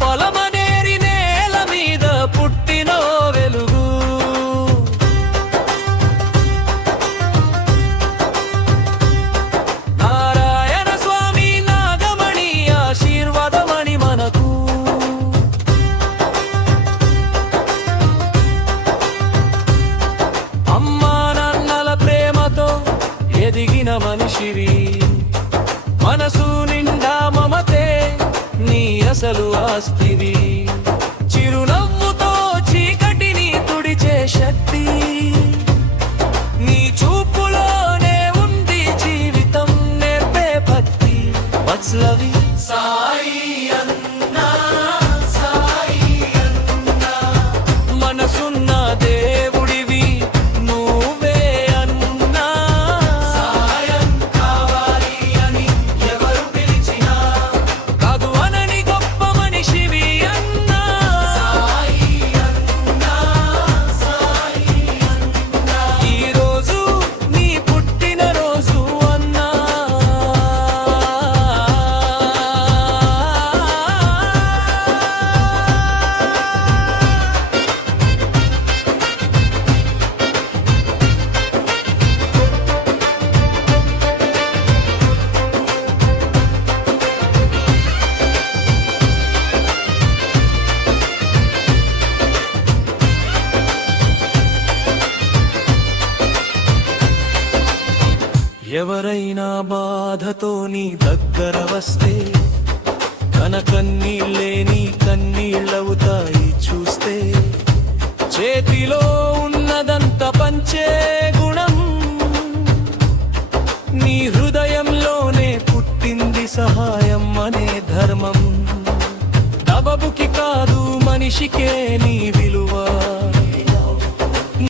పొలమనేరి నేల మీద పుట్టినో వెలుగు, నారాయణ స్వామి నాగమణి ఆశీర్వాదమణి మనకు. అమ్మా నాన్నల ప్రేమతో ఎదిగిన మనిషివి, మనసు నిండా మమతే నీ అసలు ఆస్తివి. చిరునవ్వుతో చీకటిని తుడిచే శక్తి నీ చూపులోనే ఉంది, జీవితం నేర్పే భక్తి. వత్సలవి సాయి అన్నా, సాయి అన్నా, మనసున్న దేవుడివి నువ్వే అన్నా. సాయం కావాలి అని ఎవరు పిలిచినా కాదు అనని గొప్ప మనిషివి అన్నా. సాయి అన్నా, సాయి అన్నా, ఈరోజు నీ పుట్టిన రోజు అన్నా. ఎవరైనా బాధతో నీ దగ్గర వస్తే తన కన్నీళ్ళే నీ కన్నీళ్ళవుతాయి చూస్తే. చేతిలో ఉన్నదంత పంచే గుణం నీ హృదయంలోనే పుట్టింది, సహాయం అనే ధర్మం. దబబుకి కాదు మనిషికే నీ విలువ.